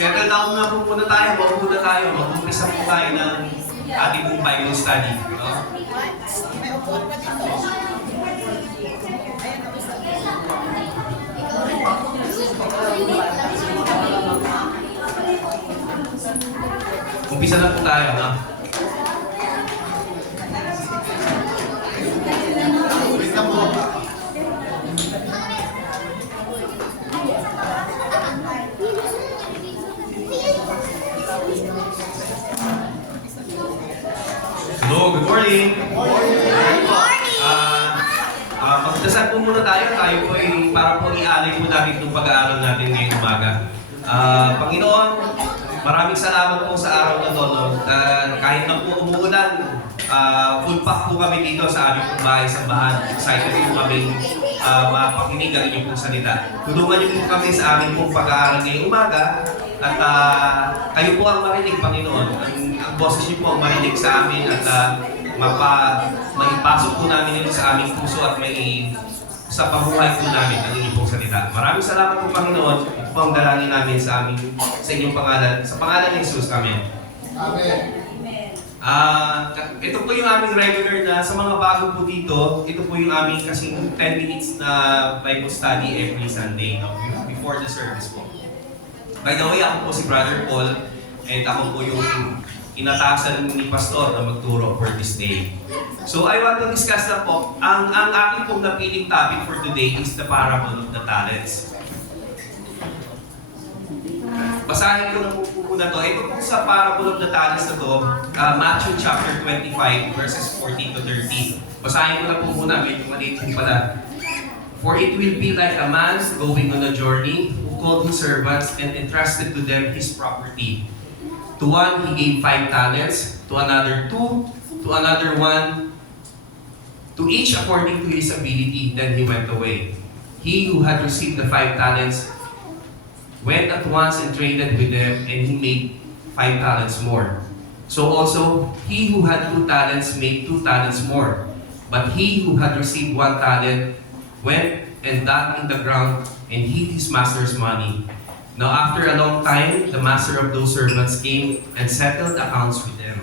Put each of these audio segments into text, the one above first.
Settle down na po muna tayo, maupo na tayo, mag-umpisa po tayo ng ating pong Bible study. No? Umpisa na po tayo, no? Hello, good morning! Good morning! Magdasal po muna tayo. Tayo po ay para po i-alay po natin itong pag-aaral natin ngayong umaga. Panginoon, maraming salamat po sa araw na to. No? Kahit na po umuulan, full pack po kami dito sa aming pong bahay sa bahan. Excited po kami mapakinig ang inyong pong salita. Tulungan niyo po kami sa aming pong pag-aaral ngayong umaga. At kayo po ang marinig, Panginoon. Ang boses niyo po ang marinig sa amin at maipasok po namin ito sa aming puso at sa pamuhay po namin ang inyong pong salita. Maraming salamat po, Panginoon. Ito po ang dalangin namin sa inyong pangalan. Sa pangalan ni Jesus, Amen. Amen. Ito po yung aming regular na sa mga bago po dito. Ito po yung aming kasing 10 minutes na Bible study every Sunday, no? Before the service po. By the way, ako po si Brother Paul and ako po yung inatasan ni Pastor na magturo for this day. So I want to discuss na po, ang aking pong napiling topic for today is the parable of the talents. Basahin ko na po muna to. Ito po sa parable of the talents na to, Matthew chapter 25 verses 14 to 13. Basahin ko na po muna, medyo maliit po pala. For it will be like a man going on a journey who called his servants and entrusted to them his property. To one he gave 5 talents, to another 2, to another 1, to each according to his ability. Then he went away. He who had received the 5 talents went at once and traded with them, and he made 5 talents more. So also he who had 2 talents made 2 talents more. But he who had received 1 talent went and dug in the ground and hid his master's money. Now after a long time, the master of those servants came and settled accounts with them.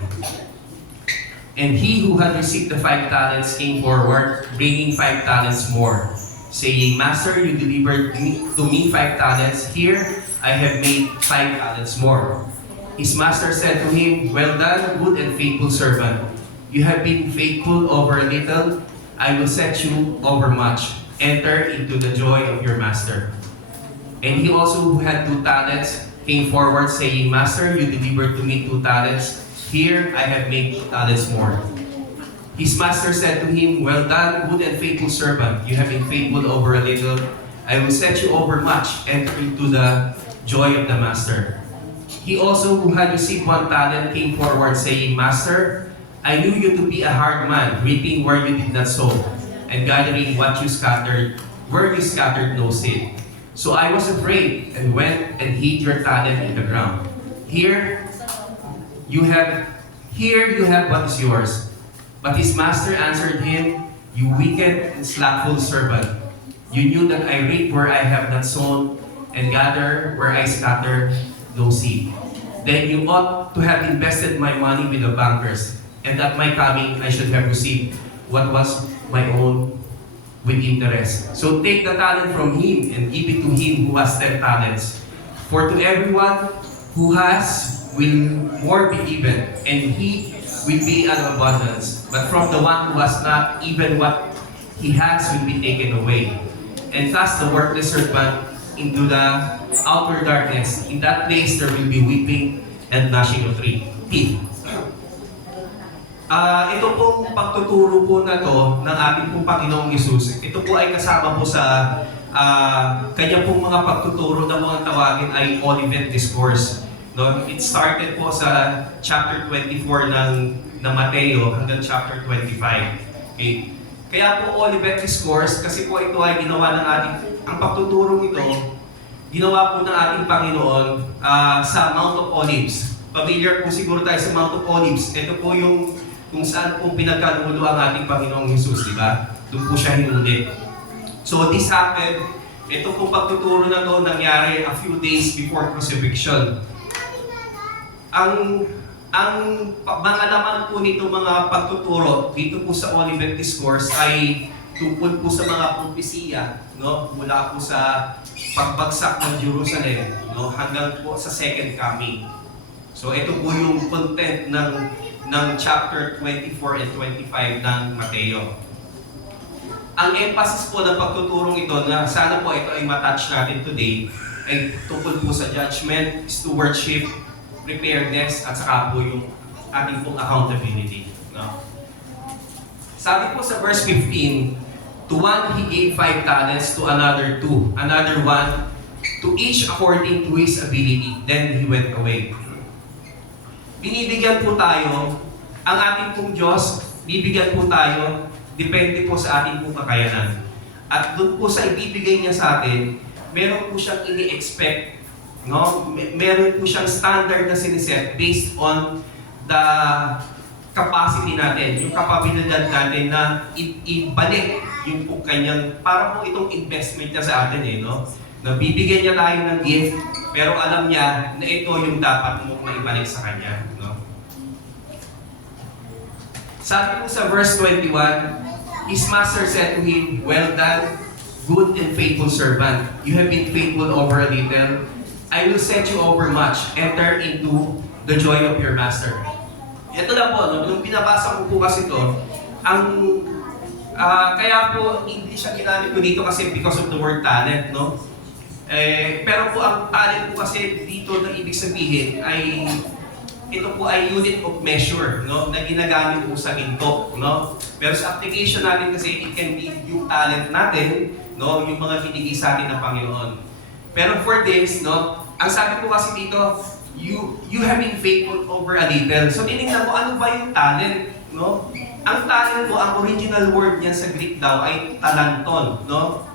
And he who had received the 5 talents came forward, bringing 5 talents more, saying, Master, you delivered to me 5 talents. Here I have made 5 talents more. His master said to him, Well done, good and faithful servant. You have been faithful over a little. I will set you over much. Enter into the joy of your master. And he also who had 2 talents came forward, saying, Master, you delivered to me 2 talents. Here I have made 2 talents more. His master said to him, Well done, good and faithful servant. You have been faithful over a little. I will set you over much. Enter into the joy of the master. He also who had received 1 talent came forward, saying, Master, I knew you to be a hard man, reaping where you did not sow, and gathering what you scattered, where you scattered no seed. So I was afraid and went and hid your talent in the ground. Here you have what is yours. But his master answered him, You wicked and slothful servant. You knew that I reap where I have not sown, and gather where I scattered no seed. Then you ought to have invested my money with the bankers, and at my coming I should have received what was my own with interest. So take the talent from him and give it to him who has 10 talents. For to everyone who has will more be given, and he will be an abundance. But from the one who has not, even what he has will be taken away. And cast the worthless servant into the outer darkness. In that place there will be weeping and gnashing of teeth. Ito pong pagtuturo po na to ng ating pong Panginoong Hesus, ito po ay kasama po sa kanya pong mga pagtuturo na mga tawagin ay Olivet Discourse. No? It started po sa chapter 24 ng Mateo hanggang chapter 25. Okay? Kaya po Olivet Discourse kasi po ito ay ginawa ng ang pagtuturo ito, ginawa po ng ating Panginoon sa Mount of Olives. Familiar po siguro tayo sa Mount of Olives. Ito po yung kung saan po pinagkalumulo ang ating Panginoong Hesus, di ba? Doon po siya hinuli. So this happened Ito pong pagtuturo na to nangyari a few days before crucifixion. Ang mga laman po nito mga pagtuturo dito po sa Olivet Discourse ay tungkol po sa mga propesiya, no? Mula po sa pagbagsak ng Jerusalem, no? Hanggang po sa second coming. So ito po yung content ng chapter 24 and 25 ng Mateo. Ang emphasis po ng pagtuturong ito na sana po ito ay matouch natin today ay tungkol po sa judgment, stewardship, preparedness, at saka po yung ating pong accountability. No? Sabi po sa verse 15, to one he gave 5 talents, to another 2, another 1, to each according to his ability. Then he went away. Binibigyan po tayo, ang ating pong Diyos, bibigyan po tayo, depende po sa ating pong kakayanan. At doon po sa ibibigay niya sa atin, meron po siyang ini-expect, no? Meron po siyang standard na siniset based on the capacity natin, yung kapabilidad natin na ibalik yung po kanyang, para po itong investment niya sa atin no? Nabibigyan niya tayo ng gift, pero alam niya na ito yung dapat mo maibalik sa kanya, no? Sabi po sa verse 21, his master said to him, well done, good and faithful servant. You have been faithful over a little. I will set you over much. Enter into the joy of your master. Ito lang po, nung binabasa ko po kasi ito, kaya po hindi siya ginamit ko dito kasi because of the word talent, no? Pero po ang talent po kasi dito na ibig sabihin ay ito po ay unit of measure, no? Na ginagamit po sa ginto, no? Pero sa application natin kasi it can be yung talent natin, no? Yung mga binigay sa atin ng Panginoon. Pero for this, no? Ang sabi po kasi dito, you have been faithful over a little. So tinignan mo ano ba yung talent, no? Ang talent po, ang original word niya sa Greek daw ay talanton, no?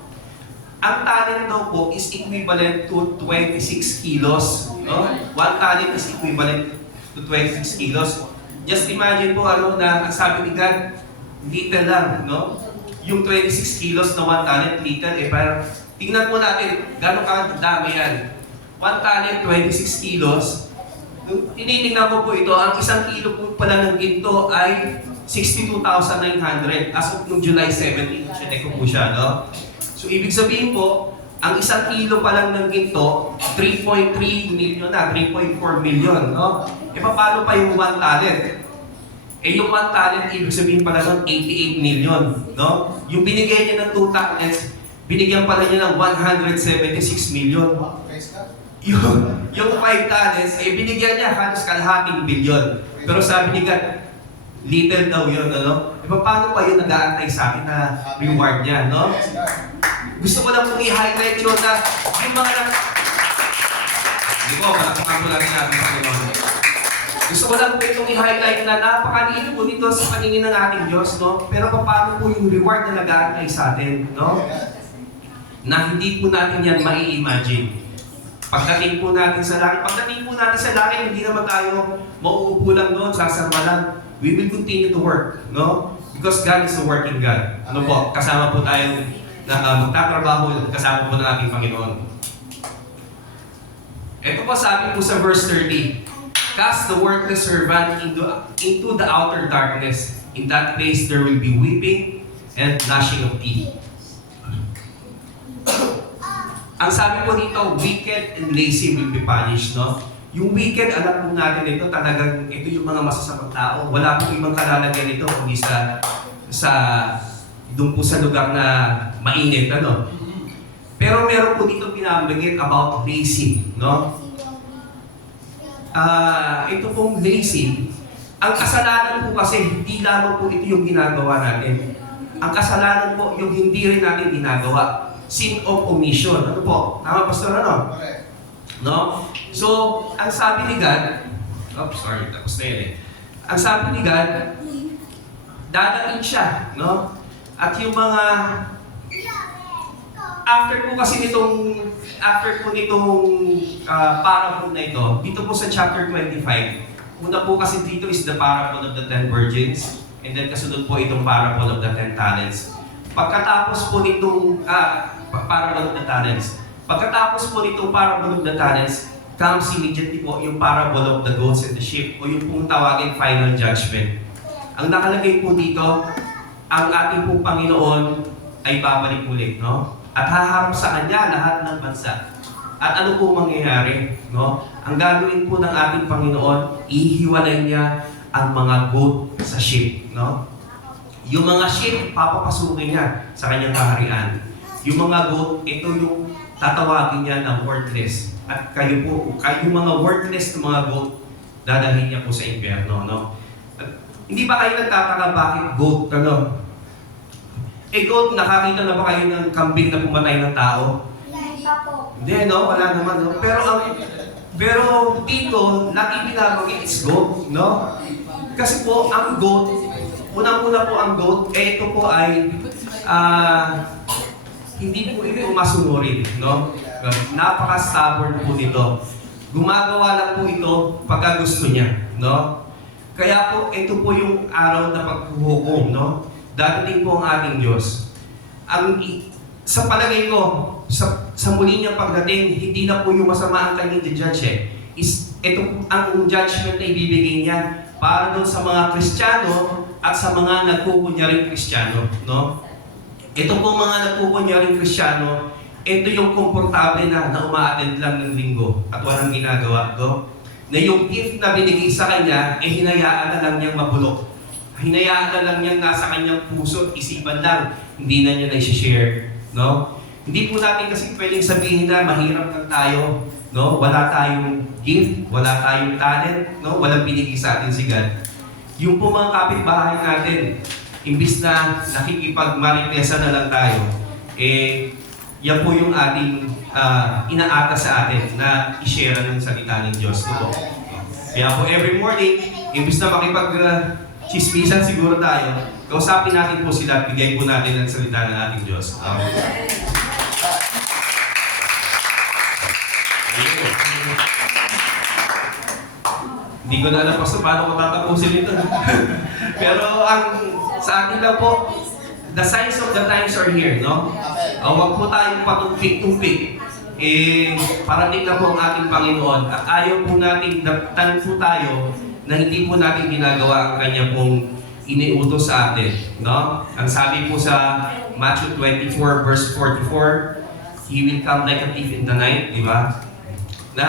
Ang talent daw po is equivalent to 26 kilos, no? One talent is equivalent to 26 kilos. Just imagine po na ang sabi ni God, little lang, no? Yung 26 kilos na one talent, little, parang tingnan po natin, gano'ng kadami yan. One talent, 26 kilos. Tinitingnan ko po ito, ang isang kilo po pala ng ginto ay 62,900 as of noong July 17, check ko po siya, no? So, ibig sabihin po, ang isang kilo pa lang ng ginto, 3.3 million na, 3.4 million, no? Paano pa yung one talent? Yung one talent, ibig sabihin pala ng 88 million, no? Yung binigay niya ng 2 talents, binigyan pala niya ng 176 million. Yung 5 talents, binigyan niya halos kalahating bilyon. Pero sabi ni God, little daw yun, ano? Paano pa yun nag-aantay sa akin na reward niya, no? Gusto ko lang pong i-highlight yun na yung mga Hindi ko, malakang po natin natin sa Panginoon. Gusto ko lang po itong i-highlight na napakaliit po nito sa paningin ng ating Diyos, no? Pero paano po yung reward na nag-aantay sa atin, no? Na hindi po natin yan mai-imagine. Pagdating po natin sa langit, hindi naman tayo mauupo lang doon, sasama lang. We will continue to work, no? Because God is a working God. Ano po? Kasama po tayong magtatrabaho, kasama po ng ating Panginoon. Ito po sabi po sa verse 30, cast the worthless servant into the outer darkness. In that place there will be weeping and gnashing of teeth. Ang sabi po dito, wicked and lazy will be punished, no? Yung wicked, alam po natin ito, talagang ito yung mga masasamang tao. Wala po ibang kalalagyan ito kundi doon po sa lugar na mainit, ano? Pero meron po dito pinamigit about lazy, no? Ito pong lazy, ang kasalanan po kasi hindi lamang po ito yung ginagawa natin. Ang kasalanan po yung hindi rin natin ginagawa. Sin of omission. Ano po? Tama, Pastor, ano? No? So, ang sabi ni God, tapos na yun Ang sabi ni God, dadating siya, no? At yung mga, after po nitong parable na ito, dito po sa chapter 25, una po kasi dito is the parable of the 10 virgins, and then kasunod po itong parable of the 10 talents. Pagkatapos po nitong, parable of the talents. Pagkatapos po nitong parable of the talents, comes immediately po yung parable of the goats and the sheep o yung pong tawagin final judgment. Ang nakalagay po dito, ang ating pong Panginoon ay babalik ulit, no? At haharap sa Kanya lahat ng bansa. At ano po mangyayari, no? Ang gagawin po ng ating Panginoon, ihiwalay niya ang mga goat sa sheep, no? Yung mga sheep, papapasukin niya sa Kanyang kaharian. Yung mga goat, ito yung tatawagin niya ng worthless. At kayo mga worthless na mga goat, dadalhin niya po sa impyerno, no? At, hindi ba kayo nagtataka bakit goat, ano? Goat, nakakita na ba kayo ng kambing na pumatay ng tao? Hindi, no? Wala naman, no? Pero dito, lagi binabagay it's goat, no? Kasi po, ang goat, unang-una po ang goat, ito po ay hindi po ito masunurin, no? Napaka-stubborn po nito. Gumagawa lang po ito pagka gusto niya, no? Kaya po, ito po yung araw na paghuhukom, no? Dadating po ang ating Diyos. Sa palagay ko, sa muli niyang pagdating, hindi na po yung masama ang kanyang judge ito ang judgment na ibibigay niya para doon sa mga Kristiyano at sa mga nagpupunyaring Kristiyano, no? Ito po mga nagpupunyaring Kristiyano, ito yung komportable na uma-attend lang ng linggo at walang ginagawa, no? Na yung gift na binigay sa kanya, hinayaan na lang niyang mabulok. Hinayaan na lang niyang nasa kanyang puso at isipan lang, hindi na niya na-share, no? Hindi po natin kasi pwedeng sabihin na mahirap lang tayo, no? Wala tayong gift, wala tayong talent, no? Walang binigay sa atin si God. Yung po mga kapitbahay natin, imbis na nakikipag-maripresa na lang tayo, yan po yung ating inaata sa atin na i-share ng salita ng Diyos. No? Kaya po every morning, imbis na makipag-chismisan siguro tayo, kausapin natin po sila at bigay po natin ang salita ng ating Diyos. Hindi ko na alam pa paano ko tatapusin ito. Pero sa atin lang po, the signs of the times are here, no? Huwag po tayong patumpik-tumpik. Parating na po ang ating Panginoon at ayaw po natin, nagtanong po tayo na hindi po natin ginagawa ang Kanya pong iniutos sa atin, no? Ang sabi po sa Matthew 24 verse 44, He will come like a thief in the night, di ba? Na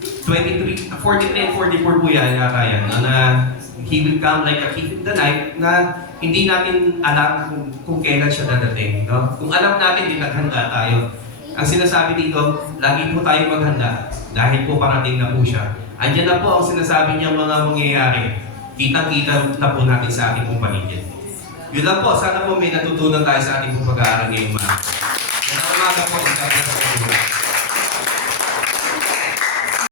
43 and 44 po yan, yata yan, no? Na He will come like a thief in the night, na hindi natin alam kung kailan siya dadating, no? Kung alam natin, di naghanda tayo. Ang sinasabi dito, lagi po tayo maghanda dahil po parating na po siya. Andiyan na po ang sinasabi niyang mga mangyayari. Kitang-kita na po natin sa ating pong paligid. Yun lang po, sana po may natutunan tayo sa ating pong pag-aaral ngayong mga. Umaga po,